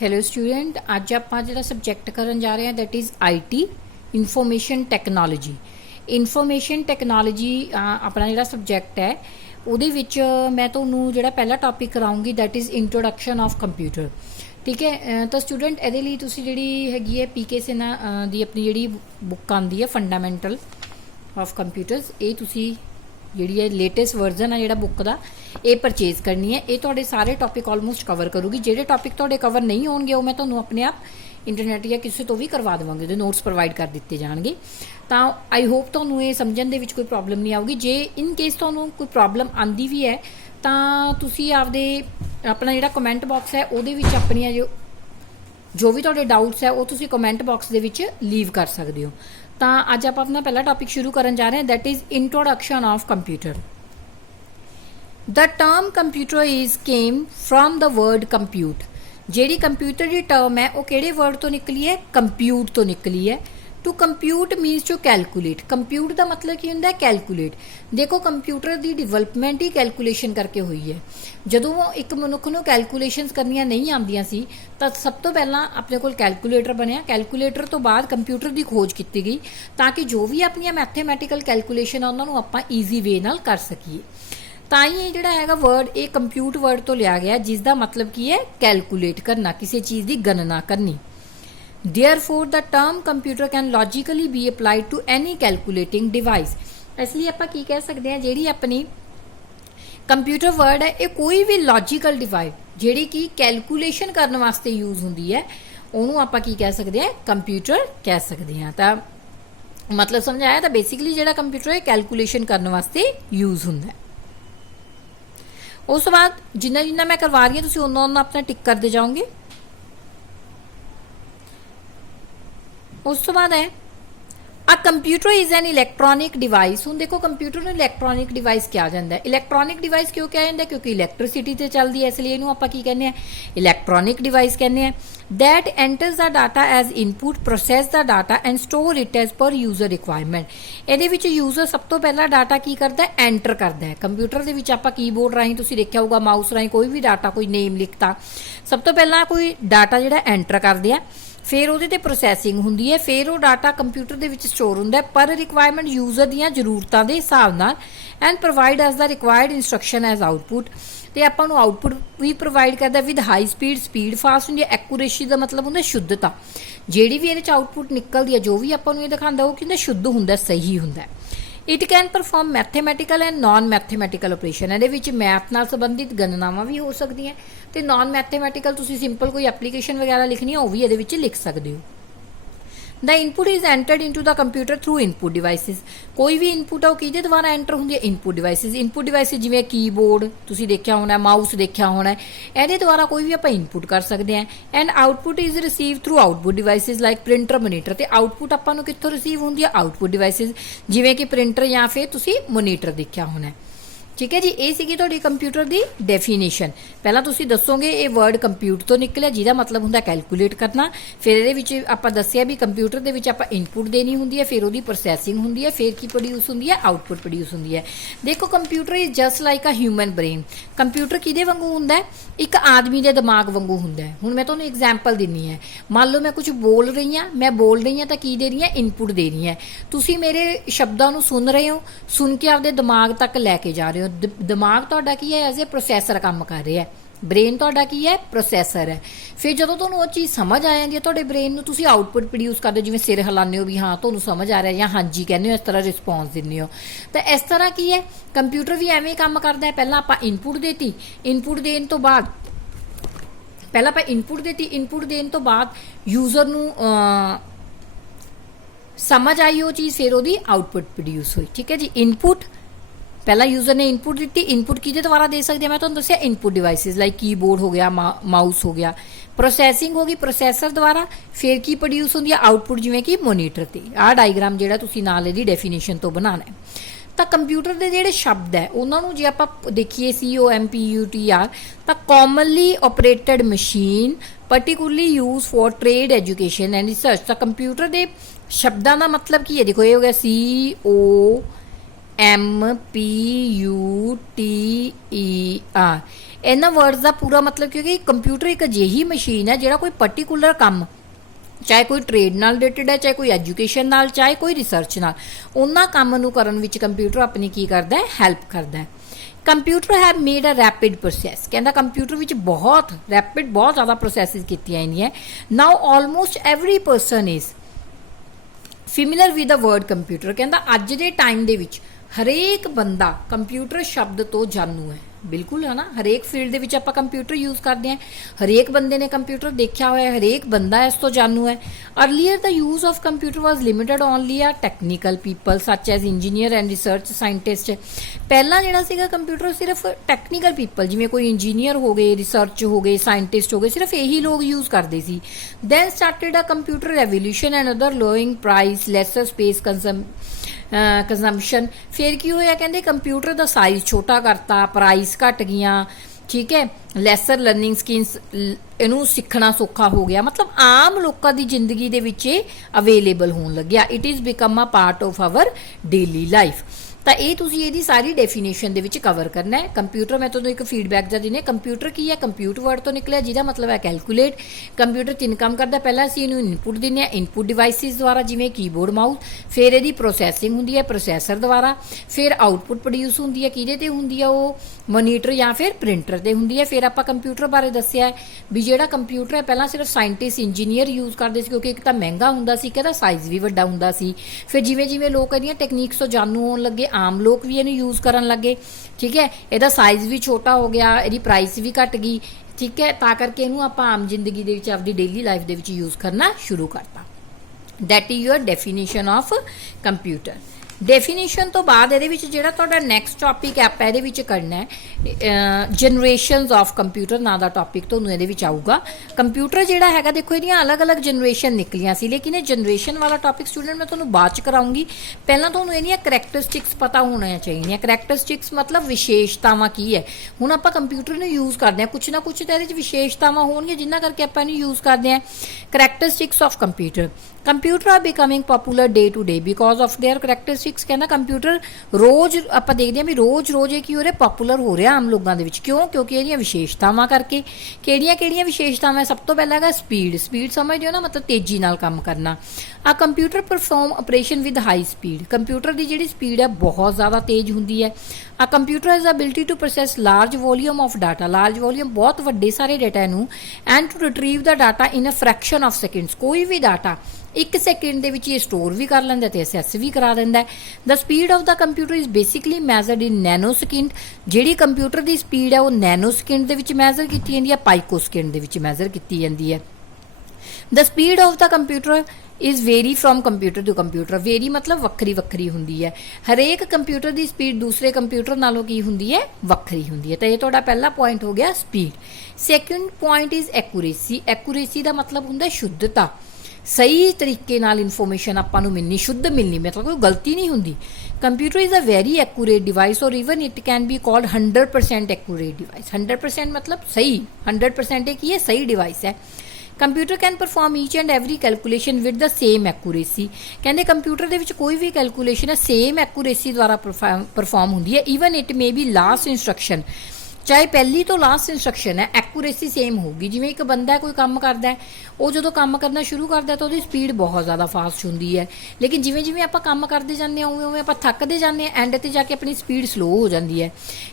Hello student, अज आप जो subject करन जा रहे हैं that is IT information technology. Information technology अपना जो सबजैक्ट है ਉਹਦੇ ਵਿੱਚ मैं ਤੁਹਾਨੂੰ ਜਿਹੜਾ ਪਹਿਲਾ ਟੌਪਿਕ ਕਰਾਉਂਗੀ that is introduction of computer. ठीक है, तो स्टूडेंट ਇਹਦੇ ਲਈ ਤੁਸੀਂ ਜਿਹੜੀ ਹੈਗੀ ਹੈ PK ਸਿन्हा ਦੀ ਆਪਣੀ ਜਿਹੜੀ ਬੁੱਕ ਆਉਂਦੀ ਹੈ फंडामेंटल ऑफ कंप्यूटर्स, ਇਹ ਤੁਸੀਂ ਜਿਹੜੀ ਹੈ ਲੇਟੈਸਟ ਵਰਜ਼ਨ ਆ ਜਿਹੜਾ ਬੁੱਕ ਦਾ ਇਹ ਪਰਚੇਜ਼ ਕਰਨੀ ਹੈ। ਇਹ ਤੁਹਾਡੇ ਸਾਰੇ ਟੌਪਿਕ ਆਲਮੋਸਟ ਕਵਰ ਕਰੂਗੀ। ਜਿਹੜੇ ਟੌਪਿਕ ਤੁਹਾਡੇ ਕਵਰ ਨਹੀਂ ਹੋਣਗੇ ਉਹ ਮੈਂ ਤੁਹਾਨੂੰ ਆਪਣੇ ਆਪ ਇੰਟਰਨੈਟ ਜਾਂ ਕਿਸੇ ਤੋਂ ਵੀ ਕਰਵਾ ਦੇਵਾਂਗੇ, ਉਹਦੇ ਨੋਟਸ ਪ੍ਰੋਵਾਈਡ ਕਰ ਦਿੱਤੇ ਜਾਣਗੇ। ਤਾਂ ਆਈ ਹੋਪ ਤੁਹਾਨੂੰ ਇਹ ਸਮਝਣ ਦੇ ਵਿੱਚ ਕੋਈ ਪ੍ਰੋਬਲਮ ਨਹੀਂ ਆਊਗੀ। ਜੇ ਇਨ ਕੇਸ ਤੁਹਾਨੂੰ ਕੋਈ ਪ੍ਰੋਬਲਮ ਆਂਦੀ ਵੀ ਹੈ ਤਾਂ ਤੁਸੀਂ ਆਪਦੇ ਆਪਣਾ ਜਿਹੜਾ ਕਮੈਂਟ ਬਾਕਸ ਹੈ ਉਹਦੇ ਵਿੱਚ ਆਪਣੀਆਂ ਜੋ ਵੀ ਤੁਹਾਡੇ ਡਾਊਟਸ ਹੈ ਉਹ ਤੁਸੀਂ ਕਮੈਂਟ ਬਾਕਸ ਦੇ ਵਿੱਚ ਲੀਵ ਕਰ ਸਕਦੇ ਹੋ। ਤਾਂ ਅੱਜ ਆਪਾਂ ਆਪਣਾ ਪਹਿਲਾ ਟੌਪਿਕ ਸ਼ੁਰੂ ਕਰਨ ਜਾ ਰਹੇ ਹਾਂ that is introduction of computer. The term computer is came from the word compute. ਜਿਹੜੀ ਕੰਪਿਊਟਰ ਦੀ ਟਰਮ ਹੈ ਉਹ ਕਿਹੜੇ ਵਰਡ ਤੋਂ ਨਿਕਲੀ ਹੈ? ਕੰਪਿਊਟ ਤੋਂ ਨਿਕਲੀ ਹੈ। To compute means to calculate. Compute ਦਾ ਮਤਲਬ ਕੀ ਹੁੰਦਾ ਹੈ? ਕੈਲਕੂਲੇਟ। ਦੇਖੋ ਕੰਪਿਊਟਰ ਦੀ ਡਿਵੈਲਪਮੈਂਟ ਹੀ ਕੈਲਕੂਲੇਸ਼ਨ ਕਰਕੇ ਹੋਈ ਹੈ। ਜਦੋਂ ਇੱਕ ਮਨੁੱਖ ਨੂੰ ਕੈਲਕੂਲੇਸ਼ਨਸ ਕਰਨੀਆਂ ਨਹੀਂ ਆਉਂਦੀਆਂ ਸੀ ਤਾਂ ਸਭ ਤੋਂ ਪਹਿਲਾਂ ਆਪਣੇ ਕੋਲ ਕੈਲਕੂਲੇਟਰ ਬਣਿਆ। ਕੈਲਕੂਲੇਟਰ ਤੋਂ ਬਾਅਦ ਕੰਪਿਊਟਰ ਦੀ ਖੋਜ ਕੀਤੀ ਗਈ ਤਾਂ ਕਿ ਜੋ ਵੀ ਆਪਣੀਆਂ ਮੈਥਮੈਟੀਕਲ ਕੈਲਕੂਲੇਸ਼ਨ ਆ ਉਹਨਾਂ ਨੂੰ ਆਪਾਂ ਈਜ਼ੀ ਵੇ ਨਾਲ ਕਰ ਸਕੀਏ। ਤਾਂ ਹੀ ਇਹ ਜਿਹੜਾ ਹੈਗਾ ਵਰਡ ਇਹ ਕੰਪਿਊਟ ਵਰਡ ਤੋਂ ਲਿਆ ਗਿਆ, ਜਿਸ ਦਾ ਮਤਲਬ ਕੀ ਹੈ? ਕੈਲਕੂਲੇਟ ਕਰਨਾ, ਕਿਸੇ ਚੀਜ਼ ਦੀ ਗਣਨਾ ਕਰਨੀ। Therefore, the term computer can logically be applied to any calculating device। ਇਸ ਲਈ ਆਪਾਂ ਕੀ ਕਹਿ ਸਕਦੇ ਹਾਂ, ਜਿਹੜੀ ਆਪਣੀ ਕੰਪਿਊਟਰ ਵਰਡ ਹੈ ਇਹ ਕੋਈ ਵੀ ਲੌਜੀਕਲ ਡਿਵਾਈਸ ਜਿਹੜੀ ਕਿ ਕੈਲਕੂਲੇਸ਼ਨ ਕਰਨ ਵਾਸਤੇ ਯੂਜ਼ ਹੁੰਦੀ ਹੈ ਉਹਨੂੰ ਆਪਾਂ ਕੀ ਕਹਿ ਸਕਦੇ ਹਾਂ? ਕੰਪਿਊਟਰ ਕਹਿ ਸਕਦੇ ਹਾਂ। ਤਾਂ ਮਤਲਬ ਸਮਝ ਆਇਆ? ਤਾਂ ਬੇਸਿਕਲੀ ਜਿਹੜਾ ਕੰਪਿਊਟਰ ਹੈ ਕੈਲਕੂਲੇਸ਼ਨ ਕਰਨ ਵਾਸਤੇ ਯੂਜ਼ ਹੁੰਦਾ ਹੈ। ਉਸ ਤੋਂ ਬਾਅਦ ਜਿੰਨਾ ਜਿੰਨਾ ਮੈਂ ਕਰਵਾ ਰਹੀ ਹਾਂ ਤੁਸੀਂ ਉਹਨਾਂ ਉਹਨਾਂ ਆਪਣਾ ਟਿਕ ਕਰਦੇ ਜਾਓਗੇ। ਉਸ ਤੋਂ ਬਾਅਦ ਹੈ a computer is an electronic device. ਹੁਣ ਦੇਖੋ ਕੰਪਿਊਟਰ ਨੂੰ ਇਲੈਕਟ੍ਰੋਨਿਕ ਡਿਵਾਈਸ ਕਿਹਾ ਜਾਂਦਾ ਹੈ। ਇਲੈਕਟ੍ਰੋਨਿਕ ਡਿਵਾਈਸ ਕਿਉਂ ਕਿਹਾ ਜਾਂਦਾ? ਕਿਉਂਕਿ ਇਲੈਕਟ੍ਰਿਸਿਟੀ ਤੇ ਚੱਲਦੀ ਹੈ, ਇਸ ਲਈ ਇਹਨੂੰ ਆਪਾਂ ਕੀ ਕਹਿੰਦੇ ਆ? ਇਲੈਕਟ੍ਰੋਨਿਕ ਡਿਵਾਈਸ ਕਹਿੰਦੇ ਆ। that enters the data as input, process the data and store it as per user requirement। ਇਹਦੇ ਵਿੱਚ ਯੂਜ਼ਰ ਸਭ ਤੋਂ ਪਹਿਲਾਂ ਡਾਟਾ ਕੀ ਕਰਦਾ ਹੈ? ਐਂਟਰ ਕਰਦਾ ਹੈ। ਕੰਪਿਊਟਰ ਦੇ ਵਿੱਚ ਆਪਾਂ ਕੀਬੋਰਡ ਰਾਹੀਂ ਤੁਸੀਂ ਦੇਖਿਆ ਹੋਊਗਾ, ਮਾਊਸ ਰਾਹੀਂ ਕੋਈ ਵੀ ਡਾਟਾ, ਕੋਈ ਨੇਮ ਲਿਖਤਾ, ਸਭ ਤੋਂ ਪਹਿਲਾਂ ਕੋਈ ਡਾਟਾ ਜਿਹੜਾ ਐਂਟਰ ਕਰਦੇ ਆ, ਫਿਰ ਉਹਦੇ ਤੇ ਪ੍ਰੋਸੈਸਿੰਗ ਹੁੰਦੀ ਹੈ, ਫਿਰ ਉਹ ਡਾਟਾ ਕੰਪਿਊਟਰ ਦੇ ਵਿੱਚ ਸਟੋਰ ਹੁੰਦਾ ਹੈ ਪਰ ਰਿਕੁਆਇਰਮੈਂਟ ਯੂਜ਼ਰ ਦੀਆਂ ਜ਼ਰੂਰਤਾਂ ਦੇ ਹਿਸਾਬ ਨਾਲ and provide as the required instruction as output. ਤੇ ਆਪਾਂ ਨੂੰ ਆਊਟਪੁੱਟ ਵੀ ਪ੍ਰੋਵਾਈਡ ਕਰਦਾ with high speed. Speed fast ਹੁੰਦੀ ਹੈ। ਐਕੂਰੇਸੀ ਦਾ ਮਤਲਬ ਹੁੰਦਾ ਸ਼ੁੱਧਤਾ। ਜਿਹੜੀ ਵੀ ਇਹਦੇ ਚ ਆਊਟਪੁੱਟ ਨਿਕਲਦੀ ਹੈ, ਜੋ ਵੀ ਆਪਾਂ ਨੂੰ ਇਹ ਦਿਖਾਉਂਦਾ ਉਹ ਕਹਿੰਦਾ ਸ਼ੁੱਧ ਹੁੰਦਾ, ਸਹੀ ਹੁੰਦਾ। It can perform mathematical and naan mathematical operation. ਇਹਦੇ ਵਿੱਚ ਮੈਥ ਨਾਲ ਸੰਬੰਧਿਤ ਗਣਨਾਵਾਂ ਵੀ ਹੋ ਸਕਦੀਆਂ ਤੇ ਨਾਨ ਮੈਥਮੈਟੀਕਲ ਤੁਸੀਂ ਸਿੰਪਲ ਕੋਈ ਐਪਲੀਕੇਸ਼ਨ ਵਗੈਰਾ ਲਿਖਣੀ ਹੈ ਉਹ ਵੀ ਇਹਦੇ ਵਿੱਚ ਲਿਖ ਸਕਦੇ ਹੋ। The input is entered into the computer through input devices। ਕੋਈ ਵੀ ਇਨਪੁਟ ਆ ਉਹ ਕਿਹਦੇ ਦੁਆਰਾ ਐਂਟਰ ਹੁੰਦੀ ਹੈ? Input devices. ਇਨਪੁਟ ਡਿਵਾਈਸਿਸ ਜਿਵੇਂ ਕੀਬੋਰਡ ਤੁਸੀਂ ਦੇਖਿਆ ਹੋਣਾ, ਮਾਊਸ ਦੇਖਿਆ ਹੋਣਾ, ਇਹਦੇ ਦੁਆਰਾ ਕੋਈ ਵੀ ਆਪਾਂ ਇਨਪੁਟ ਕਰ ਸਕਦੇ ਹਾਂ। And output is receive through output devices like printer, monitor. ਤੇ ਆਊਟਪੁੱਟ ਆਪਾਂ ਨੂੰ ਕਿੱਥੋਂ ਰਿਸੀਵ ਹੁੰਦੀ ਹੈ? ਆਊਟਪੁੱਟ ਡਿਵਾਈਸਿਸ ਜਿਵੇਂ ਕਿ ਪ੍ਰਿੰਟਰ ਜਾਂ ਫਿਰ ਤੁਸੀਂ ਮੋਨੀਟਰ ਦੇਖਿਆ ਹੋਣਾ। ਠੀਕ ਹੈ ਜੀ, ਇਹ ਸੀਗੀ ਤੁਹਾਡੀ ਕੰਪਿਊਟਰ ਦੀ ਡੈਫੀਨੇਸ਼ਨ। ਪਹਿਲਾਂ ਤੁਸੀਂ ਦੱਸੋਗੇ ਇਹ ਵਰਡ ਕੰਪਿਊਟ ਤੋਂ ਨਿਕਲਿਆ, ਜਿਹਦਾ ਮਤਲਬ ਹੁੰਦਾ ਕੈਲਕੂਲੇਟ ਕਰਨਾ। ਫਿਰ ਇਹਦੇ ਵਿੱਚ ਆਪਾਂ ਦੱਸਿਆ ਵੀ ਕੰਪਿਊਟਰ ਦੇ ਵਿੱਚ ਆਪਾਂ ਇਨਪੁਟ ਦੇਣੀ ਹੁੰਦੀ ਹੈ, ਫਿਰ ਉਹਦੀ ਪ੍ਰੋਸੈਸਿੰਗ ਹੁੰਦੀ ਹੈ, ਫਿਰ ਕੀ ਪ੍ਰੋਡਿਊਸ ਹੁੰਦੀ ਹੈ? ਆਊਟਪੁੱਟ ਪ੍ਰੋਡਿਊਸ ਹੁੰਦੀ ਹੈ। ਦੇਖੋ computer is just like a human brain. Computer ਕਿਹਦੇ ਵਾਂਗੂ ਹੁੰਦਾ ਹੈ? ਇੱਕ ਆਦਮੀ ਦੇ ਦਿਮਾਗ ਵਾਂਗੂ ਹੁੰਦਾ ਹੈ। ਹੁਣ ਮੈਂ ਤੁਹਾਨੂੰ ਐਗਜ਼ਾਮਪਲ ਦਿੰਨੀ ਹੈ। ਮੰਨ ਲਓ ਮੈਂ ਕੁਝ ਬੋਲ ਰਹੀ ਹਾਂ, ਮੈਂ ਬੋਲ ਰਹੀ ਹਾਂ ਤਾਂ ਕੀ ਦੇ ਰਹੀ ਹਾਂ? ਇਨਪੁਟ ਦੇ ਰਹੀ ਹਾਂ। ਤੁਸੀਂ ਮੇਰੇ ਸ਼ਬਦਾਂ ਨੂੰ ਸੁਣ ਰਹੇ ਹੋ, ਸੁਣ ਕੇ ਆਪਦੇ ਦਿਮਾਗ ਤੱਕ ਲੈ ਕੇ ਜਾ ਰਹੇ ਹੋ। ਦਿਮਾਗ ਤੁਹਾਡਾ ਕੀ ਹੈ? ਐਜ਼ ਏ ਪ੍ਰੋਸੈਸਰ ਕੰਮ ਕਰ ਰਿਹਾ ਹੈ। ਬ੍ਰੇਨ ਤੁਹਾਡਾ ਕੀ ਹੈ? ਪ੍ਰੋਸੈਸਰ ਹੈ। ਫਿਰ ਜਦੋਂ ਤੁਹਾਨੂੰ ਉਹ ਚੀਜ਼ ਸਮਝ ਆ ਜਾਂਦੀ ਹੈ ਤੁਹਾਡੇ ਬ੍ਰੇਨ ਨੂੰ, ਤੁਸੀਂ ਆਊਟਪੁੱਟ ਪ੍ਰੋਡਿਊਸ ਕਰਦੇ ਹੋ, ਜਿਵੇਂ ਸਿਰ ਹਿਲਾਉਂਦੇ ਹੋ ਵੀ ਹਾਂ ਤੁਹਾਨੂੰ ਸਮਝ ਆ ਰਿਹਾ, ਜਾਂ ਹਾਂਜੀ ਕਹਿੰਦੇ ਹੋ, ਇਸ ਤਰ੍ਹਾਂ ਰਿਸਪੌਂਸ ਦਿੰਦੇ ਹੋ। ਤਾਂ ਇਸ ਤਰ੍ਹਾਂ ਕੀ ਹੈ ਕੰਪਿਊਟਰ ਵੀ ਐਵੇਂ ਕੰਮ ਕਰਦਾ ਹੈ। ਪਹਿਲਾਂ ਆਪਾਂ ਇਨਪੁਟ ਦੇਤੀ, ਇਨਪੁਟ ਦੇਣ ਤੋਂ ਬਾਅਦ ਪਹਿਲਾਂ ਆਪਾਂ ਇਨਪੁਟ ਦੇਤੀ, ਇਨਪੁਟ ਦੇਣ ਤੋਂ ਬਾਅਦ ਯੂਜ਼ਰ ਨੂੰ ਸਮਝ ਆਈ ਉਹ ਚੀਜ਼, ਫਿਰ ਉਹਦੀ ਆਊਟਪੁੱਟ ਪ੍ਰੋਡਿਊਸ ਹੋਈ। ਠੀਕ ਹੈ ਜੀ, ਇਨਪੁਟ ਪਹਿਲਾਂ ਯੂਜ਼ਰ ਨੇ ਇਨਪੁਟ ਦਿੱਤੀ। ਇਨਪੁਟ ਕਿਹਦੇ ਦੁਆਰਾ ਦੇ ਸਕਦੇ ਹਾਂ? ਮੈਂ ਤੁਹਾਨੂੰ ਦੱਸਿਆ ਇਨਪੁਟ ਡਿਵਾਈਸਿਸ ਲਾਈਕ ਕੀਬੋਰਡ ਹੋ ਗਿਆ, ਮਾਊਸ ਹੋ ਗਿਆ। ਪ੍ਰੋਸੈਸਿੰਗ ਹੋ ਗਈ ਪ੍ਰੋਸੈਸਰ ਦੁਆਰਾ। ਫਿਰ ਕੀ ਪ੍ਰੋਡਿਊਸ ਹੁੰਦੀ ਹੈ? ਆਊਟਪੁੱਟ, ਜਿਵੇਂ ਕਿ ਮੋਨੀਟਰ ਤੇ। ਆਹ ਡਾਇਗਰਾਮ ਜਿਹੜਾ ਤੁਸੀਂ ਨਾਲ ਇਹਦੀ ਡੈਫੀਨੇਸ਼ਨ ਤੋਂ ਬਣਾਉਣਾ ਹੈ। ਤਾਂ ਕੰਪਿਊਟਰ ਦੇ ਜਿਹੜੇ ਸ਼ਬਦ ਹੈ ਉਹਨਾਂ ਨੂੰ ਜੇ ਆਪਾਂ ਦੇਖੀਏ COMPUTER ਤਾਂ commonly operated machine particularly used for trade, education and research। ਤਾਂ ਕੰਪਿਊਟਰ ਦੇ ਸ਼ਬਦਾਂ ਦਾ ਮਤਲਬ ਕੀ ਹੈ? ਦੇਖੋ ਇਹ ਹੋ ਗਿਆ COMPUTER। ਇਹਨਾਂ ਵਰਡਸ ਦਾ ਪੂਰਾ ਮਤਲਬ ਕਿਉਂਕਿ ਕੰਪਿਊਟਰ ਇੱਕ ਅਜਿਹੀ ਮਸ਼ੀਨ ਹੈ ਜਿਹੜਾ ਕੋਈ ਪਾਰਟਿਕੂਲਰ ਕੰਮ, ਚਾਹੇ ਕੋਈ ਟ੍ਰੇਡ ਨਾਲ ਰਿਲੇਟਡ ਹੈ, ਚਾਹੇ ਕੋਈ ਐਜੂਕੇਸ਼ਨ ਨਾਲ, ਚਾਹੇ ਕੋਈ ਰਿਸਰਚ ਨਾਲ, ਉਹਨਾਂ ਕੰਮ ਨੂੰ ਕਰਨ ਵਿੱਚ ਕੰਪਿਊਟਰ ਆਪਣੀ ਕੀ ਕਰਦਾ ਹੈ, ਹੈਲਪ ਕਰਦਾ ਹੈ। Computer have made a rapid process, ਕਹਿੰਦਾ ਕੰਪਿਊਟਰ ਵਿੱਚ ਬਹੁਤ ਰੈਪਿਡ, ਬਹੁਤ ਜ਼ਿਆਦਾ ਪ੍ਰੋਸੈਸਿਸ ਕੀਤੀਆਂ ਜਾਂਦੀਆਂ। Now almost every person is familiar with the word computer, ਕਹਿੰਦਾ ਅੱਜ ਦੇ ਟਾਈਮ ਦੇ ਵਿੱਚ ਹਰੇਕ ਬੰਦਾ ਕੰਪਿਊਟਰ ਸ਼ਬਦ ਤੋਂ ਜਾਣੂ ਹੈ। ਬਿਲਕੁਲ ਹੈ ਨਾ, ਹਰੇਕ ਫੀਲਡ ਦੇ ਵਿੱਚ ਆਪਾਂ ਕੰਪਿਊਟਰ ਯੂਜ਼ ਕਰਦੇ ਹਾਂ, ਹਰੇਕ ਬੰਦੇ ਨੇ ਕੰਪਿਊਟਰ ਦੇਖਿਆ ਹੋਇਆ, ਹਰੇਕ ਬੰਦਾ ਇਸ ਤੋਂ ਜਾਣੂ ਹੈ। Earlier the use of computer was limited only ਆ ਟੈਕਨੀਕਲ ਪੀਪਲ ਸੱਚ as engineer and research scientist. ਪਹਿਲਾਂ ਜਿਹੜਾ ਸੀਗਾ ਕੰਪਿਊਟਰ ਸਿਰਫ ਟੈਕਨੀਕਲ ਪੀਪਲ, ਜਿਵੇਂ ਕੋਈ ਇੰਜੀਨੀਅਰ ਹੋ ਗਏ, ਰਿਸਰਚ ਹੋ ਗਏ, ਸਾਇੰਟਿਸਟ ਹੋ ਗਏ, ਸਿਰਫ ਇਹੀ ਲੋਕ ਯੂਜ਼ ਕਰਦੇ ਸੀ। Then started a computer revolution and other lowing price, lesser space consumption. ਫਿਰ ਕੀ ਹੋਇਆ, ਕਹਿੰਦੇ ਕੰਪਿਊਟਰ ਦਾ ਸਾਈਜ਼ ਛੋਟਾ ਕਰਤਾ, ਪ੍ਰਾਈਸ ਘਟ ਗਈਆਂ, ਠੀਕ ਹੈ, ਲੈਸਰ ਲਰਨਿੰਗ ਸਕਿਲਸ, ਇਹਨੂੰ ਸਿੱਖਣਾ ਸੌਖਾ ਹੋ ਗਿਆ, ਮਤਲਬ ਆਮ ਲੋਕਾਂ ਦੀ ਜ਼ਿੰਦਗੀ ਦੇ ਵਿੱਚ ਇਹ ਅਵੇਲੇਬਲ ਹੋਣ ਲੱਗਿਆ। It is become a part of our daily life. ਤਾਂ ਇਹ ਤੁਸੀਂ ਇਹਦੀ ਸਾਰੀ ਡੈਫੀਨੇਸ਼ਨ ਦੇ ਵਿੱਚ ਕਵਰ ਕਰਨਾ ਹੈ। ਕੰਪਿਊਟਰ ਮੈਂ ਤੁਹਾਨੂੰ ਇੱਕ ਫੀਡਬੈਕ ਦਾ ਦਿੰਦੇ, ਕੰਪਿਊਟਰ ਕੀ ਹੈ, ਕੰਪਿਊਟ ਵਰਡ ਤੋਂ ਨਿਕਲਿਆ ਜਿਹਦਾ ਮਤਲਬ ਹੈ ਕੈਲਕੂਲੇਟ। ਕੰਪਿਊਟਰ 3 ਕੰਮ ਕਰਦਾ, ਪਹਿਲਾਂ ਅਸੀਂ ਇਹਨੂੰ ਇਨਪੁਟ ਦਿੰਦੇ ਹਾਂ ਇਨਪੁਟ ਡਿਵਾਈਸਿਸ ਦੁਆਰਾ, ਜਿਵੇਂ ਕੀਬੋਰਡ ਮਾਊਸ, ਫਿਰ ਇਹਦੀ ਪ੍ਰੋਸੈਸਿੰਗ ਹੁੰਦੀ ਹੈ ਪ੍ਰੋਸੈਸਰ ਦੁਆਰਾ, ਫਿਰ ਆਊਟਪੁੱਟ ਪ੍ਰੋਡਿਊਸ ਹੁੰਦੀ ਹੈ, ਕਿਹਦੇ ਤੇ ਹੁੰਦੀ ਹੈ, ਉਹ ਮੋਨੀਟਰ ਜਾਂ ਫਿਰ ਪ੍ਰਿੰਟਰ ਤੇ ਹੁੰਦੀ ਹੈ। ਫਿਰ ਆਪਾਂ ਕੰਪਿਊਟਰ ਬਾਰੇ ਦੱਸਿਆ ਹੈ ਵੀ ਜਿਹੜਾ ਕੰਪਿਊਟਰ ਹੈ ਪਹਿਲਾਂ ਸਿਰਫ ਸਾਇੰਟਿਸਟ ਇੰਜੀਨੀਅਰ ਯੂਜ਼ ਕਰਦੇ ਸੀ, ਕਿਉਂਕਿ ਇੱਕ ਤਾਂ ਮਹਿੰਗਾ ਹੁੰਦਾ ਸੀ, ਇਹਦਾ ਸਾਈਜ਼ ਵੀ ਵੱਡਾ ਹੁੰਦਾ ਸੀ। ਫਿਰ ਜਿਵੇਂ ਜਿਵੇਂ ਲੋਕ ਇਹਦੀਆਂ ਟੈਕਨੀਕਸ ਤੋਂ ਜਾਣੂ ਹੋਣ ਲੱਗੇ, ਆਮ ਲੋਕ ਵੀ ਇਹਨੂੰ ਯੂਜ਼ ਕਰਨ ਲੱਗੇ, ਠੀਕ ਹੈ, ਇਹਦਾ ਸਾਈਜ਼ ਵੀ ਛੋਟਾ ਹੋ ਗਿਆ, ਇਹਦੀ ਪ੍ਰਾਈਸ ਵੀ ਘਟ ਗਈ, ਠੀਕ ਹੈ, ਤਾਂ ਕਰਕੇ ਇਹਨੂੰ ਆਪਾਂ ਆਮ ਜ਼ਿੰਦਗੀ ਦੇ ਵਿੱਚ ਆਪਦੀ ਡੇਲੀ ਲਾਈਫ ਦੇ ਵਿੱਚ ਯੂਜ਼ ਕਰਨਾ ਸ਼ੁਰੂ ਕਰਤਾ। That is your definition of computer. Definition ਤੋਂ ਬਾਅਦ ਇਹਦੇ ਵਿੱਚ ਜਿਹੜਾ ਤੁਹਾਡਾ ਨੈਕਸਟ ਟੌਪਿਕ ਹੈ ਆਪਾਂ ਇਹਦੇ ਵਿੱਚ ਕਰਨਾ ਹੈ ਜਨਰੇਸ਼ਨਸ ਆਫ ਕੰਪਿਊਟਰ ਨਾਂ ਦਾ ਟੌਪਿਕ ਤੁਹਾਨੂੰ ਇਹਦੇ ਵਿੱਚ ਆਊਗਾ। ਕੰਪਿਊਟਰ ਜਿਹੜਾ ਹੈਗਾ ਦੇਖੋ ਇਹਦੀਆਂ ਅਲੱਗ-ਅਲੱਗ ਜਨਰੇਸ਼ਨ ਨਿਕਲੀਆਂ ਸੀ, ਲੇਕਿਨ ਇਹ ਜਨਰੇਸ਼ਨ ਵਾਲਾ ਟੌਪਿਕ ਸਟੂਡੈਂਟ ਮੈਂ ਤੁਹਾਨੂੰ ਬਾਅਦ ਚ ਕਰਾਉਂਗੀ। ਪਹਿਲਾਂ ਤੁਹਾਨੂੰ ਇਹਦੀਆਂ ਕਰੈਕਟਰਿਸਟਿਕਸ ਪਤਾ ਹੋਣੀਆਂ ਚਾਹੀਦੀਆਂ। ਕਰੈਕਟਰਿਸਟਿਕਸ ਮਤਲਬ ਵਿਸ਼ੇਸ਼ਤਾਵਾਂ ਕੀ ਹੈ। ਹੁਣ ਆਪਾਂ ਕੰਪਿਊਟਰ ਨੂੰ ਯੂਜ਼ ਕਰਦੇ ਹਾਂ, ਕੁਛ ਨਾ ਕੁਛ ਤਾਂ ਇਹਦੇ ਵਿੱਚ ਵਿਸ਼ੇਸ਼ਤਾਵਾਂ ਹੋਣਗੀਆਂ ਜਿਨ੍ਹਾਂ ਕਰਕੇ ਆਪਾਂ ਇਹਨੂੰ ਯੂਜ਼ ਕਰਦੇ ਹਾਂ। Characteristics of computer. Computer are becoming popular day to day because of their characteristics. ਕਹਿੰਦਾ ਕੰਪਿਊਟਰ ਰੋਜ਼ ਆਪਾਂ ਦੇਖਦੇ ਹਾਂ ਵੀ ਰੋਜ਼ ਇਹ ਕੀ ਹੋ ਰਿਹਾ, ਪਪੂਲਰ ਹੋ ਰਿਹਾ ਆਮ ਲੋਕਾਂ ਦੇ ਵਿੱਚ। ਕਿਉਂ? ਕਿਉਂਕਿ ਇਹਦੀਆਂ ਵਿਸ਼ੇਸ਼ਤਾਵਾਂ ਕਰਕੇ। ਕਿਹੜੀਆਂ ਵਿਸ਼ੇਸ਼ਤਾਵਾਂ? ਸਭ ਤੋਂ ਪਹਿਲਾਂ ਹੈਗਾ ਸਪੀਡ ਸਮਝਦੇ ਹੋ ਨਾ, ਮਤਲਬ ਤੇਜ਼ੀ ਨਾਲ ਕੰਮ ਕਰਨਾ। A computer perform operation with high speed. Computer ਦੀ ਜਿਹੜੀ ਸਪੀਡ ਹੈ ਬਹੁਤ ਜ਼ਿਆਦਾ ਤੇਜ਼ ਹੁੰਦੀ ਹੈ। A computer is ability to process large volume of data. Large volume ਬਹੁਤ ਵੱਡੇ ਸਾਰੇ ਡਾਟਾ ਨੂੰ, and to retrieve the data in a fraction of seconds. ਕੋਈ ਵੀ ਡਾਟਾ 1 ਸੈਕਿੰਡ ਦੇ ਵਿੱਚ ਇਹ ਸਟੋਰ ਵੀ ਕਰ ਲੈਂਦਾ ਤੇ ਅਸੈਸ ਵੀ ਕਰਾ ਦਿੰਦਾ। The speed of the computer is basically measured in nano second. ਜਿਹੜੀ ਕੰਪਿਊਟਰ ਦੀ ਸਪੀਡ ਹੈ ਉਹ ਨੈਨੋ ਸੈਕਿੰਡ ਦੇ ਵਿੱਚ ਮੈਜ਼ਰ ਕੀਤੀ ਜਾਂਦੀ ਹੈ, ਪਾਈਕੋ ਸੈਕਿੰਡ ਦੇ ਵਿੱਚ ਮੈਜ਼ਰ ਕੀਤੀ ਜਾਂਦੀ ਹੈ। The speed of the computer is vary from computer to computer. Vary ਮਤਲਬ ਵੱਖਰੀ ਹੁੰਦੀ ਹੈ। ਹਰੇਕ ਕੰਪਿਊਟਰ ਦੀ ਸਪੀਡ ਦੂਸਰੇ ਕੰਪਿਊਟਰ ਨਾਲੋਂ ਕੀ ਹੁੰਦੀ ਹੈ, ਵੱਖਰੀ ਹੁੰਦੀ ਹੈ। ਤਾਂ ਇਹ ਤੁਹਾਡਾ ਪਹਿਲਾ ਪੁਆਇੰਟ ਹੋ ਗਿਆ speed. Second point is accuracy. Accuracy ਦਾ ਮਤਲਬ ਹੁੰਦਾ ਸ਼ੁੱਧਤਾ। ਸਹੀ ਤਰੀਕੇ ਨਾਲ ਇਨਫੋਰਮੇਸ਼ਨ ਆਪਾਂ ਨੂੰ ਮਿਲਣੀ, ਸ਼ੁੱਧ ਮਿਲਣੀ, ਮਤਲਬ ਕੋਈ ਗਲਤੀ ਨਹੀਂ ਹੁੰਦੀ। Computer is a very accurate device or even it can be called 100% accurate device. 100% ਮਤਲਬ ਸਹੀ, 100% ਇਹ ਕੀ ਹੈ, ਸਹੀ ਡਿਵਾਈਸ ਹੈ। Computer can perform each and every calculation with the same accuracy. ਕਹਿੰਦੇ ਕੰਪਿਊਟਰ ਦੇ ਵਿੱਚ ਕੋਈ ਵੀ ਕੈਲਕੂਲੇਸ਼ਨ ਹੈ ਸੇਮ ਐਕੂਰੇਸੀ ਦੁਆਰਾ ਪਰਫਾਰਮ ਹੁੰਦੀ ਹੈ। Even it may be last instruction, ਚਾਹੇ ਪਹਿਲੀ ਤੋਂ ਲਾਸਟ ਇੰਸਟਰਕਸ਼ਨ ਹੈ, ਐਕੂਰੇਸੀ ਸੇਮ ਹੋਊਗੀ। ਜਿਵੇਂ ਇੱਕ ਬੰਦਾ ਕੋਈ ਕੰਮ ਕਰਦਾ ਹੈ, ਉਹ ਜਦੋਂ ਕੰਮ ਕਰਨਾ ਸ਼ੁਰੂ ਕਰਦਾ ਤਾਂ ਉਹਦੀ ਸਪੀਡ ਬਹੁਤ ਜ਼ਿਆਦਾ ਫਾਸਟ ਹੁੰਦੀ ਹੈ, ਲੇਕਿਨ ਜਿਵੇਂ ਆਪਾਂ ਕੰਮ ਕਰਦੇ ਜਾਂਦੇ ਹਾਂ ਉਵੇਂ ਆਪਾਂ ਥੱਕਦੇ ਜਾਂਦੇ ਹਾਂ, ਐਂਡ ਤੇ ਜਾ ਕੇ ਆਪਣੀ ਸਪੀਡ ਸਲੋ ਹੋ ਜਾਂਦੀ ਹੈ।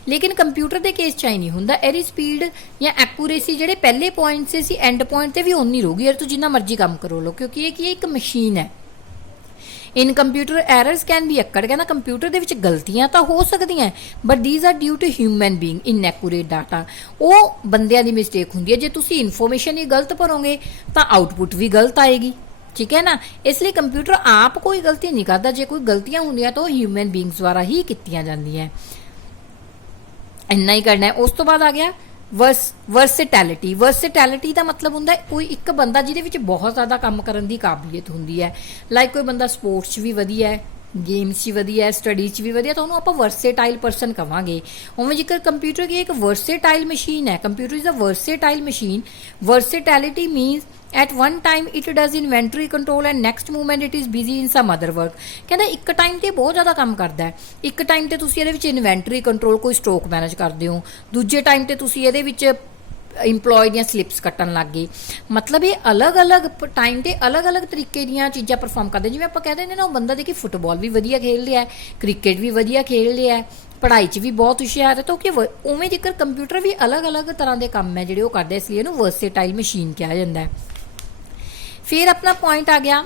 ਲੇਕਿਨ ਕੰਪਿਊਟਰ ਦੇ ਕੇਸ 'ਚ ਹੀ ਨਹੀਂ ਹੁੰਦਾ। ਇਹਦੀ ਸਪੀਡ ਜਾਂ ਐਕੂਰੇਸੀ ਜਿਹੜੇ ਪਹਿਲੇ ਪੁਆਇੰਟ ਸੀ ਐਂਡ ਪੁਆਇੰਟ ਤੇ ਵੀ ਓਨੀ ਰਹੂਗੀ, ਇਹ ਤੋਂ ਜਿੰਨਾ ਮਰਜ਼ੀ ਕੰਮ ਕਰੋ ਲੋ, ਕਿਉਂਕਿ ਇਹ ਕੀ ਹੈ, ਇੱਕ ਮਸ਼ੀਨ ਹੈ। In computer errors can be occur. ਕਹਿੰਦਾ ਕੰਪਿਊਟਰ ਦੇ ਵਿੱਚ ਗਲਤੀਆਂ ਤਾਂ ਹੋ ਸਕਦੀਆਂ, but these are due to human being inaccurate data. ਉਹ ਬੰਦਿਆਂ ਦੀ ਮਿਸਟੇਕ ਹੁੰਦੀ ਹੈ। ਜੇ ਤੁਸੀਂ ਇਨਫੋਰਮੇਸ਼ਨ ਹੀ ਗਲਤ ਭਰੋਗੇ ਤਾਂ ਆਊਟਪੁੱਟ ਵੀ ਗਲਤ ਆਏਗੀ, ਠੀਕ ਹੈ ਨਾ। ਇਸ ਲਈ ਕੰਪਿਊਟਰ ਆਪ ਕੋਈ ਗਲਤੀ ਨਹੀਂ ਕਰਦਾ। ਜੇ ਕੋਈ ਗਲਤੀਆਂ ਹੁੰਦੀਆਂ ਤਾਂ ਉਹ ਹਿਊਮਨ ਬੀਇੰਗਸ ਦੁਆਰਾ ਹੀ ਕੀਤੀਆਂ ਜਾਂਦੀਆਂ। ਇੰਨਾ ਹੀ ਕਰਨਾ ਹੈ। ਉਸ ਤੋਂ ਬਾਅਦ ਆ ਗਿਆ ਵਰਸਟੈਲਿਟੀ। ਵਰਸਟੈਲਿਟੀ ਦਾ ਮਤਲਬ ਹੁੰਦਾ ਕੋਈ ਇੱਕ ਬੰਦਾ ਜਿਹਦੇ ਵਿੱਚ ਬਹੁਤ ਜ਼ਿਆਦਾ ਕੰਮ ਕਰਨ ਦੀ ਕਾਬਲੀਅਤ ਹੁੰਦੀ ਹੈ। ਲਾਈਕ ਕੋਈ ਬੰਦਾ ਸਪੋਰਟਸ 'ਚ ਵੀ ਵਧੀਆ ਹੈ, ਗੇਮਸ 'ਚ ਵਧੀਆ, ਸਟੱਡੀ 'ਚ ਵੀ ਵਧੀਆ, ਤਾਂ ਉਹਨੂੰ ਆਪਾਂ ਵਰਸੇਟਾਈਲ ਪਰਸਨ ਕਵਾਂਗੇ। ਉਵੇਂ ਜੇਕਰ ਕੰਪਿਊਟਰ ਕੀ ਇੱਕ ਵਰਸੇਟਾਈਲ ਮਸ਼ੀਨ ਹੈ, computer is a versatile machine. Versatility means at one time it does inventory control and next moment it is busy in some other work। ਕਹਿੰਦਾ ਇੱਕ ਟਾਈਮ ਤੇ ਬਹੁਤ ਜ਼ਿਆਦਾ ਕੰਮ ਕਰਦਾ ਹੈ। ਇੱਕ ਟਾਈਮ ਤੇ ਤੁਸੀਂ ਇਹਦੇ ਵਿੱਚ ਇਨਵੈਂਟਰੀ ਕੰਟਰੋਲ, ਕੋਈ ਸਟਾਕ ਮੈਨੇਜ ਕਰਦੇ ਹੋ, ਦੂਜੇ ਟਾਈਮ ਤੇ ਤੁਸੀਂ ਇਹਦੇ ਵਿੱਚ ਇੰਪਲੋਏ ਦੀਆਂ ਸਲਿੱਪਸ ਕੱਟਣ ਲੱਗ ਗਏ। ਮਤਲਬ ਇਹ ਅਲੱਗ-ਅਲੱਗ ਟਾਈਮ ਤੇ ਅਲੱਗ-ਅਲੱਗ ਤਰੀਕੇ ਦੀਆਂ ਚੀਜ਼ਾਂ ਪਰਫਾਰਮ ਕਰਦੇ। ਜਿਵੇਂ ਆਪਾਂ ਕਹਿੰਦੇ ਨੇ ਨਾ, ਉਹ ਬੰਦਾ ਦੇਖੀ ਫੁੱਟਬਾਲ ਵੀ ਵਧੀਆ ਖੇਡ ਲਿਆ, ਕ੍ਰਿਕਟ ਵੀ ਵਧੀਆ ਖੇਡ ਲਿਆ, ਪੜ੍ਹਾਈ 'ਚ ਵੀ ਬਹੁਤ ਹੁਸ਼ਿਆਰ ਹੈ। ਤਾਂ ਕਿ ਉਵੇਂ ਜੇਕਰ ਕੰਪਿਊਟਰ ਵੀ ਅਲੱਗ-ਅਲੱਗ ਤਰ੍ਹਾਂ ਦੇ ਕੰਮ ਹੈ ਜਿਹੜੇ ਉਹ ਕਰਦੇ, ਇਸ ਲਈ ਇਹਨੂੰ ਵਰਸੇਟਾਈਲ ਮਸ਼ੀਨ ਕਿਹਾ ਜਾਂਦਾ ਹੈ। ਫਿਰ ਆਪਣਾ ਪੁਆਇੰਟ ਆ ਗਿਆ,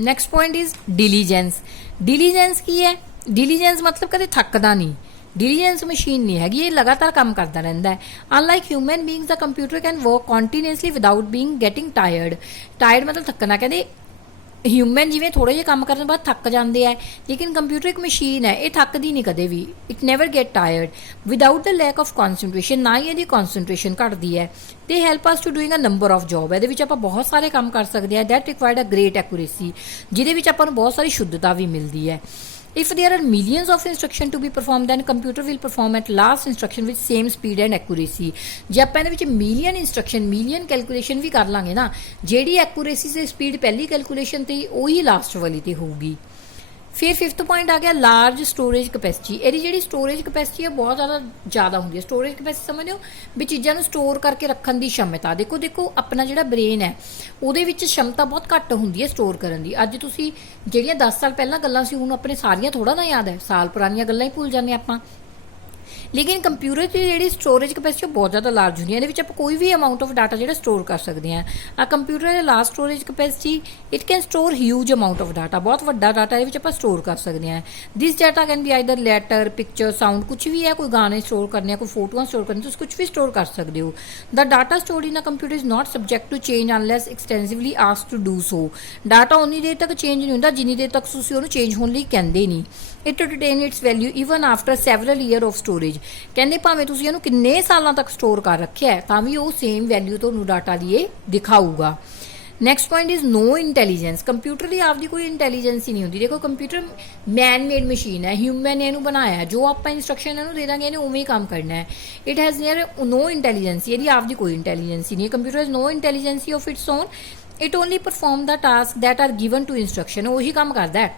next point is diligence. Diligence ਕੀ ਹੈ? ਡਿਲੀਜੈਂਸ ਮਤਲਬ ਕਦੇ ਥੱਕਦਾ ਨਹੀਂ। ਡਿਲੀਜੈਂਸ ਮਸ਼ੀਨ ਨਹੀਂ ਹੈਗੀ, ਇਹ ਲਗਾਤਾਰ ਕੰਮ ਕਰਦਾ ਰਹਿੰਦਾ ਹੈ। Unlike human beings the computer can work continuously without being getting tired. Tired ਮਤਲਬ ਥੱਕਣਾ। ਕਹਿੰਦੇ ਹਿਊਮਨ ਜਿਵੇਂ ਥੋੜੇ ਜਿਹੇ ਕੰਮ ਕਰਨ ਤੋਂ ਬਾਅਦ ਥੱਕ ਜਾਂਦੇ ਆ, ਲੇਕਿਨ ਕੰਪਿਊਟਰ ਇੱਕ ਮਸ਼ੀਨ ਹੈ, ਇਹ ਥੱਕਦੀ ਨਹੀਂ ਕਦੇ ਵੀ। It never get tired without the lack of concentration. ਨਾ ਹੀ ਇਹਦੀ ਕਨਸੈਂਟਰੇਸ਼ਨ ਘਟਦੀ ਹੈ। They help us to doing a number of job. ਇਹਦੇ ਵਿੱਚ ਆਪਾਂ ਬਹੁਤ ਸਾਰੇ ਕੰਮ ਕਰ ਸਕਦੇ ਹਾਂ। That required a great accuracy, ਜਿਹਦੇ ਵਿੱਚ ਆਪਾਂ ਨੂੰ ਬਹੁਤ ਸਾਰੀ ਸ਼ੁੱਧਤਾ ਵੀ ਮਿਲਦੀ ਹੈ। If there are millions of instruction to be performed, then computer will perform at last instruction with same speed and accuracy। ਜੇ ਆਪਾਂ ਇਹਦੇ ਵਿੱਚ ਮਿਲੀਅਨ ਇੰਸਟਰਕਸ਼ਨ, ਮਿਲੀਅਨ ਕੈਲਕੂਲੇਸ਼ਨ ਵੀ ਕਰ ਲਾਂਗੇ ਨਾ, ਜਿਹੜੀ ਐਕੂਰੇਸੀ ਤੇ ਸਪੀਡ ਪਹਿਲੀ ਕੈਲਕੂਲੇਸ਼ਨ ਤੇ ਉਹੀ ਲਾਸਟ ਵਾਲੀ ਤੇ ਹੋਊਗੀ। ਫਿਰ ਫਿਫਥ ਪੁਆਇੰਟ ਆ ਗਿਆ ਲਾਰਜ ਸਟੋਰੇਜ ਕਪੈਸਿਟੀ। ਇਹਦੀ ਜਿਹੜੀ ਸਟੋਰੇਜ ਕਪੈਸਿਟੀ ਹੈ ਬਹੁਤ ਜ਼ਿਆਦਾ ਹੁੰਦੀ ਹੈ। ਸਟੋਰੇਜ ਕਪੈਸਿਟੀ ਸਮਝਦੇ ਹੋ ਵੀ ਚੀਜ਼ਾਂ ਨੂੰ ਸਟੋਰ ਕਰਕੇ ਰੱਖਣ ਦੀ ਸ਼ਮਤਾ। ਦੇਖੋ ਆਪਣਾ ਜਿਹੜਾ ਬ੍ਰੇਨ ਹੈ ਉਹਦੇ ਵਿੱਚ ਸ਼ਮਤਾ ਬਹੁਤ ਘੱਟ ਹੁੰਦੀ ਹੈ ਸਟੋਰ ਕਰਨ ਦੀ। ਅੱਜ ਤੁਸੀਂ ਜਿਹੜੀਆਂ 10 ਸਾਲ ਪਹਿਲਾਂ ਗੱਲਾਂ ਸੀ, ਹੁਣ ਆਪਣੇ ਸਾਰੀਆਂ ਥੋੜਾ ਨਾ ਯਾਦ ਹੈ, ਸਾਲ ਪੁਰਾਣੀਆਂ ਗੱਲਾਂ ਹੀ ਭੁੱਲ ਜਾਂਦੇ ਆਪਾਂ। ਲੇਕਿਨ ਕੰਪਿਊਟਰ ਦੀ ਜਿਹੜੀ ਸਟੋਰੇਜ ਕਪੈਸਿਟੀ ਬਹੁਤ ਜ਼ਿਆਦਾ ਲਾਰਜ ਹੁੰਦੀ ਹੈ। ਇਹਦੇ ਵਿੱਚ ਆਪਾਂ ਕੋਈ ਵੀ ਅਮਾਊਂਟ ਆਫ ਡਾਟਾ ਜਿਹੜਾ ਸਟੋਰ ਕਰ ਸਕਦੇ ਹਾਂ। ਆ ਕੰਪਿਊਟਰ ਦੇ large storage capacity, it can store huge amount of data. ਬਹੁਤ ਵੱਡਾ ਡਾਟਾ ਇਹਦੇ ਵਿੱਚ ਆਪਾਂ ਸਟੋਰ ਕਰ ਸਕਦੇ ਹਾਂ। This data can be either letter, picture, sound, ਕੁਝ ਵੀ ਹੈ। ਕੋਈ ਗਾਣੇ ਸਟੋਰ ਕਰਨੇ ਆ, ਕੋਈ ਫੋਟੋਆਂ ਸਟੋਰ ਕਰਨੀਆਂ, ਤੁਸੀਂ ਕੁਝ ਵੀ ਸਟੋਰ ਕਰ ਸਕਦੇ ਹੋ। The data stored in a computer is not subject to change unless extensively asked to do so. Data ਉਨੀ ਦੇਰ ਤੱਕ ਚੇਂਜ ਨਹੀਂ ਹੁੰਦਾ ਜਿੰਨੀ ਦੇਰ ਤੱਕ ਤੁਸੀਂ ਉਹਨੂੰ ਚੇਂਜ ਹੋਣ ਲਈ ਕਹਿੰਦੇ ਨਹੀਂ। It retain it's value even after several year of storage. ਕਹਿੰਦੇ ਭਾਵੇਂ ਤੁਸੀਂ ਇਹਨੂੰ ਕਿੰਨੇ ਸਾਲਾਂ ਤੱਕ ਸਟੋਰ ਕਰ ਰੱਖਿਆ ਤਾਂ ਵੀ ਉਹ ਸੇਮ ਵੈਲਿਊ ਤੁਹਾਨੂੰ ਡਾਟਾ ਦੀ ਇਹ ਦਿਖਾਊਗਾ। Next point is no intelligence. ਕੰਪਿਊਟਰ ਦੀ ਆਪਦੀ ਕੋਈ ਇੰਟੈਲੀਜੈਂਸ ਹੀ ਨਹੀਂ ਹੁੰਦੀ। ਦੇਖੋ ਕੰਪਿਊਟਰ ਮੈਨ ਮੇਡ ਮਸ਼ੀਨ ਹੈ, ਹਿਊਮਨ ਨੇ ਇਹਨੂੰ ਬਣਾਇਆ। ਜੋ ਆਪਾਂ ਇੰਸਟਰਕਸ਼ਨ ਇਹਨੂੰ ਦੇ ਦਾਂਗੇ ਇਹਨੇ ਉਵੇਂ ਹੀ ਕੰਮ ਕਰਨਾ ਹੈ। It has near no intelligence. ਇਹਦੀ ਆਪਦੀ ਕੋਈ ਇੰਟੈਲੀਜੈਂਸ ਹੀ ਨਹੀਂ ਹੈ। Computer has no intelligence of its own. It only perform the task that are given to instruction. ਉਹੀ ਕੰਮ ਕਰਦਾ ਹੈ।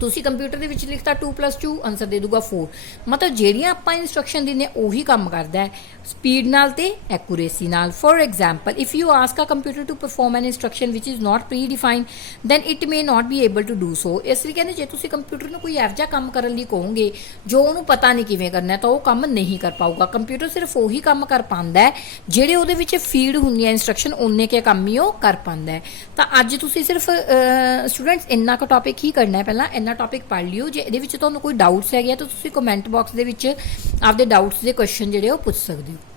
ਤੁਸੀਂ ਕੰਪਿਊਟਰ ਦੇ ਵਿੱਚ ਲਿਖਤਾ 2+2 ਆਨਸਰ ਦੇ ਦੂਗਾ 4। ਮਤਲਬ ਜਿਹੜੀਆਂ ਆਪਾਂ ਇੰਸਟਰਕਸ਼ਨ ਦਿੰਦੇ ਉਹੀ ਕੰਮ ਕਰਦਾ ਹੈ, ਸਪੀਡ ਨਾਲ ਤੇ ਐਕੂਰੇਸੀ ਨਾਲ। For example, if you ask a computer to perform an instruction which is not predefined, then it may not be able to do so. ਇਸ ਲਈ ਕਹਿੰਦੇ ਜੇ ਤੁਸੀਂ ਕੰਪਿਊਟਰ ਨੂੰ ਕੋਈ ਇਹੋ ਜਿਹਾ ਕੰਮ ਕਰਨ ਲਈ ਕਹੋਗੇ ਜੋ ਉਹਨੂੰ ਪਤਾ ਨਹੀਂ ਕਿਵੇਂ ਕਰਨਾ, ਤਾਂ ਉਹ ਕੰਮ ਨਹੀਂ ਕਰ ਪਾਊਗਾ। ਕੰਪਿਊਟਰ ਸਿਰਫ ਉਹੀ ਕੰਮ ਕਰ ਪਾਉਂਦਾ ਹੈ ਜਿਹੜੇ ਉਹਦੇ ਵਿੱਚ ਫੀਡ ਹੁੰਦੀਆਂ ਇੰਸਟਰਕਸ਼ਨ, ਉਨੇ ਕੇ ਕੰਮ ਹੀ ਉਹ ਕਰ ਪਾਉਂਦਾ ਹੈ। ਤਾਂ ਅੱਜ ਤੁਸੀਂ ਸਿਰਫ ਸਟੂਡੈਂਟਸ ਇੰਨਾ ਕੁ ਟੌਪਿਕ ਹੀ ਕਰਨਾ ਹੈ। ਪਹਿਲਾਂ ਇੰਨਾ ਟੌਪਿਕ ਪੜ੍ਹ ਲਿਓ। ਜੇ ਇਹਦੇ ਵਿੱਚ ਤੁਹਾਨੂੰ ਕੋਈ ਡਾਊਟਸ ਹੈਗੇ ਤਾਂ ਤੁਸੀਂ ਕਮੈਂਟ ਬਾਕਸ ਦੇ ਵਿੱਚ ਆਪਦੇ ਡਾਊਟਸ ਦੇ ਕੁਐਸਚਨ ਜਿਹੜੇ ਉਹ ਪੁੱਛ ਸਕਦੇ ਹੋ।